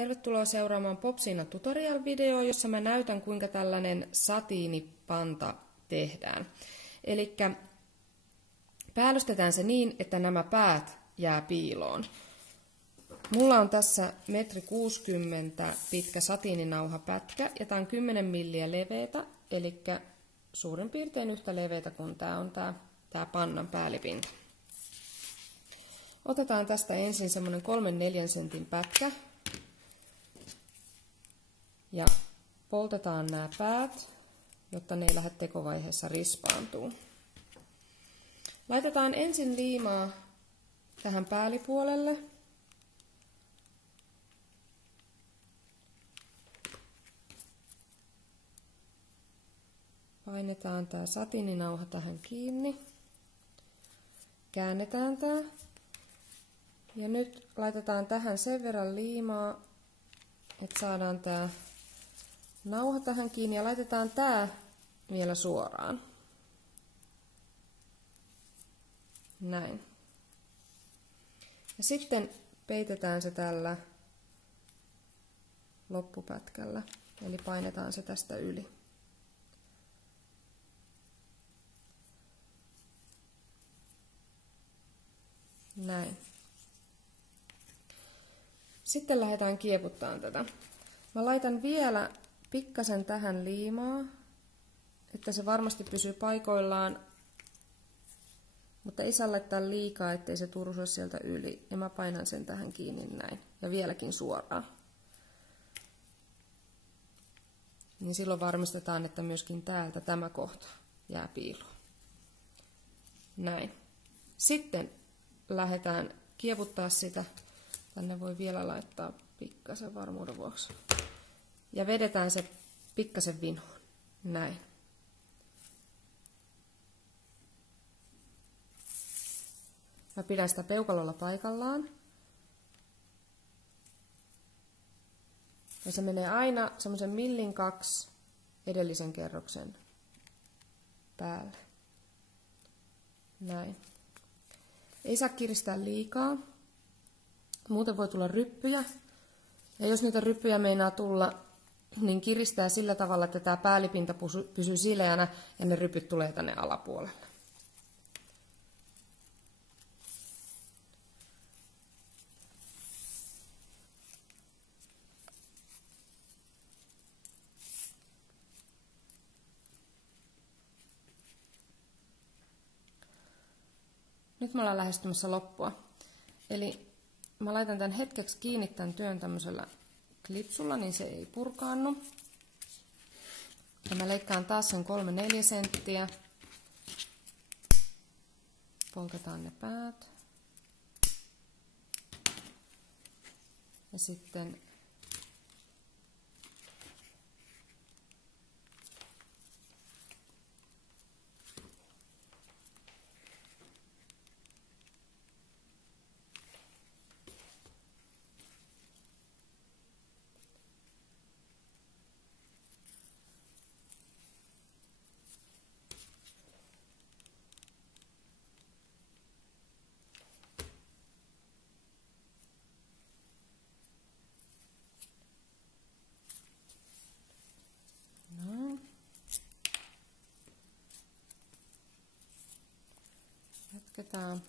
Tervetuloa seuraamaan Popsiina tutorial-videoa, jossa mä näytän kuinka tällainen satiinipanta tehdään. Eli päällystetään se niin, että nämä päät jää piiloon. Mulla on tässä 1,60 m pitkä satiininauhapätkä ja tää on 10 milliä leveätä, eli suurin piirtein yhtä leveätä kuin tää on tää pannan päällipinta. Otetaan tästä ensin semmonen 3-4 sentin pätkä ja poltetaan nämä päät, jotta ne ei lähde tekovaiheessa rispaantuu. Laitetaan ensin liimaa tähän päällipuolelle. Painetaan tää satiininauha tähän kiinni. Käännetään tää. Ja nyt laitetaan tähän sen verran liimaa, että saadaan tää nauha tähän kiinni ja laitetaan tää vielä suoraan. Näin. Ja sitten peitetään se tällä loppupätkällä, eli painetaan se tästä yli. Näin. Sitten lähdetään kieputtamaan tätä. Mä laitan vielä pikkasen tähän liimaa, että se varmasti pysyy paikoillaan, mutta ei saa laittaa liikaa, ettei se tursua sieltä yli. Ja mä painan sen tähän kiinni näin. Ja vieläkin suoraan. Niin silloin varmistetaan, että myöskin täältä tämä kohta jää piiloon. Näin. Sitten lähdetään kieputtaa sitä. Tänne voi vielä laittaa pikkasen varmuuden vuoksi. Ja vedetään se pikkasen vinhoon. Näin. Mä pidän sitä peukalolla paikallaan. Ja se menee aina semmoisen 1,2 millin edellisen kerroksen päälle. Näin. Ei saa kiristää liikaa. Muuten voi tulla ryppyjä. Ja jos niitä ryppyjä meinaa tulla, niin kiristää sillä tavalla, että tämä päällipinta pysyy sileänä ja ne rypyt tulee tänne alapuolelle. Nyt me ollaan lähestymässä loppua. Eli mä laitan tämän hetkeksi kiinni tämän työn tämmöisellä klipsulla, niin se ei purkaannu. Ja mä leikkaan taas sen 3-4 senttiä. Poltetaan ne päät. Ja sitten jatketaan.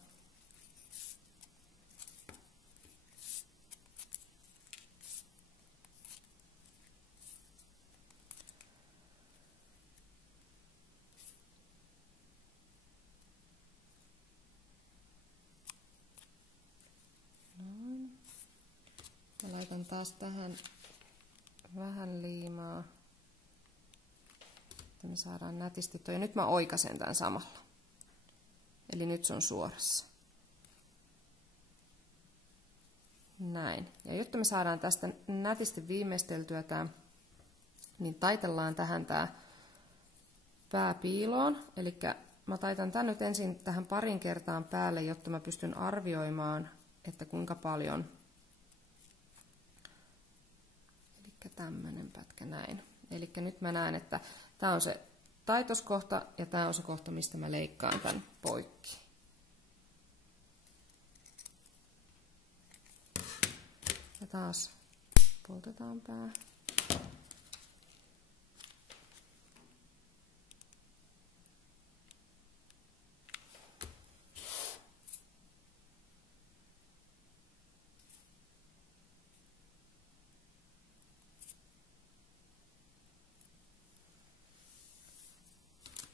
Noin. Mä laitan taas tähän vähän liimaa, että me saadaan nätisti toi. Ja nyt mä oikaisen tämän samalla. Eli nyt se on suorassa. Näin. Ja jotta me saadaan tästä nätisti viimeisteltyä tämä, niin taitellaan tähän tämä pää piiloon. Eli mä taitan tämän nyt ensin tähän parin kertaan päälle, jotta mä pystyn arvioimaan, että kuinka paljon. Eli tämmönen pätkä näin. Eli nyt mä näen, että tämä on se taitoskohta ja tämä on se kohta, mistä mä leikkaan tämän poikki. Ja taas Poltetaan pää.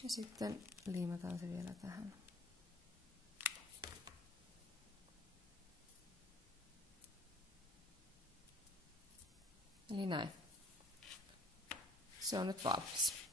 Ja sitten liimataan se vielä tähän. Eli näin. Se on nyt valmis.